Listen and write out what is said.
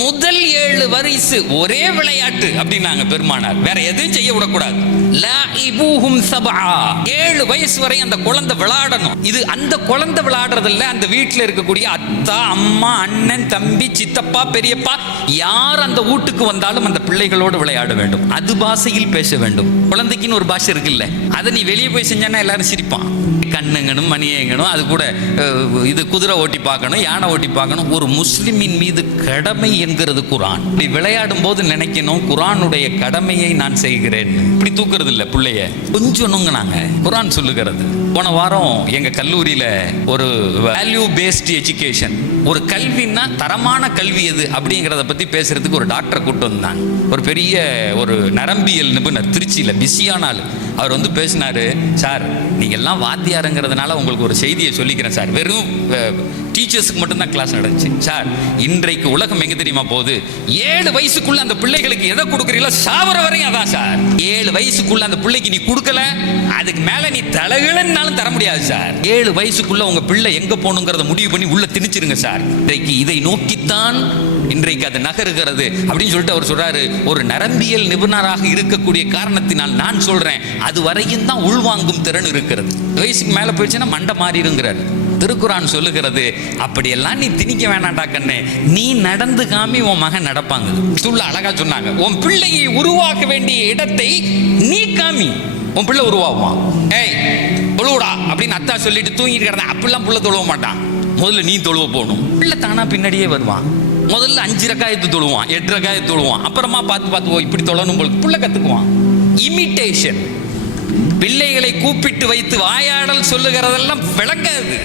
முதல் 7 வயசு ஒரே விளையாட்டு அப்படின்னாங்க பெருமானார், வேற எதையும் செய்ய விடக்கூடாது. லாஇபூஹும் சபஆ, 7 வயசு வரை அந்த குழந்தை விளையாடணும். இது அந்த குழந்தை விளையாடுறதில்ல, அந்த வீட்டில் இருக்கக்கூடிய அத்தா, அம்மா, அண்ணன், தம்பி, சித்தப்பா, பெரியப்பா யார் அந்த வீட்டுக்கு வந்தாலும் அந்த பிள்ளைகளோடு விளையாட வேண்டும். அது பாஷையில் பேச வேண்டும். குழந்தைக்குன்னு ஒரு பாஷை இருக்குல்ல, அதை நீ வெளியே போய் செஞ்சானா எல்லாரும் சிரிப்பான். கண்ணுங்கணும், மணியங்கணும், அது கூட இது குதிரை ஓட்டி பார்க்கணும், யானை ஓட்டி பார்க்கணும். ஒரு முஸ்லிமின் மீது கடமை என்கிறது குர்ஆன். இப்படி விளையாடும் போது நினைக்கணும், குர்ஆனுடைய கடமையை நான் செய்கிறேன். இப்படி தூக்குறது இல்லை பிள்ளைய, கொஞ்சம் நுங்குனாங்க. குர்ஆன் சொல்லுகிறது. போன வாரம் எங்க கல்லூரியில ஒரு வேல்யூ பேஸ்ட் எஜுகேஷன், ஒரு கல்வின்னா தரமான கல்வி எது அப்படிங்கிறத பத்தி பேசுறதுக்கு ஒரு டாக்டரை கூப்பிட்டு வந்தாங்க. ஒரு பெரிய ஒரு நரம்பியல் நிபுணர், திருச்சியில பிஸியான ஆள். அவர் வந்து பேசினாரு, சார் நீங்க எல்லாம் வாத்தியாருங்கிறதுனால உங்களுக்கு ஒரு செய்தியை சொல்லிக்கிறேன் சார். வெறும் டீச்சர்ஸுக்கு மட்டும்தான் கிளாஸ் நடந்துச்சு சார். இன்றைக்கு உலகம் எங்க தெரியுமா போகுது? 7 வயசுக்குள்ள அந்த பிள்ளைகளுக்கு எதை கொடுக்குறீங்களோ சாவர வரையும் அதான் சார். 7 வயசுக்குள்ள அந்த பிள்ளைக்கு நீ கொடுக்கல, அதுக்கு மேல நீ தலைகளாலும் தர முடியாது சார். 7 வயசுக்குள்ள உங்க பிள்ளை எங்க போகணுங்கிறத முடிவு பண்ணி உள்ள திணிச்சிருங்க சார். இன்றைக்கு இதை நோக்கித்தான் இன்றைக்கு அது நகருகிறது அப்படின்னு சொல்லிட்டு அவர் சொல்றாரு. ஒரு நரம்பியல் நிபுணராக இருக்கக்கூடிய காரணத்தினால் நான் சொல்றேன், அது வரையும் தான் உள்வாங்கும் திறன் இருக்கிறது. வயசுக்கு மேல போயிடுச்சுன்னா மண்டை மாறிடுங்கிறார் திருக்குரான் சொல்லுகிறது. அப்படியெல்லாம் நீ திணிக்க வேணாண்டா கண்ணே, நீ நடந்து காமி உன் மகன் நடப்பாங்க. சொல்ல அழகா சொன்னாங்க, உன் பிள்ளையை உருவாக்க வேண்டிய இடத்தை நீ காமி, உன் பிள்ளை உருவாகுவான். ஏய் தொழுவுடா அப்படின்னு அத்தா சொல்லிட்டு தூங்கிட்டு கிடந்தா அப்படிலாம் பிள்ளை தொழுவ மாட்டான். முதல்ல நீ தொழுவ போகணும். பிள்ளை தானா பின்னாடியே வருவான். முதல்ல 5 ரக்காயத்து தொழுவான், 8 ரக்காயத்து தொழுவான். அப்புறமா பார்த்து இப்படி தொழணும் போல பிள்ளை கத்துக்குவான். இமிட்டேஷன். பிள்ளைகளை கூப்பிட்டு வைத்து வாயாடல் சொல்லுகிறதெல்லாம் விளங்காது.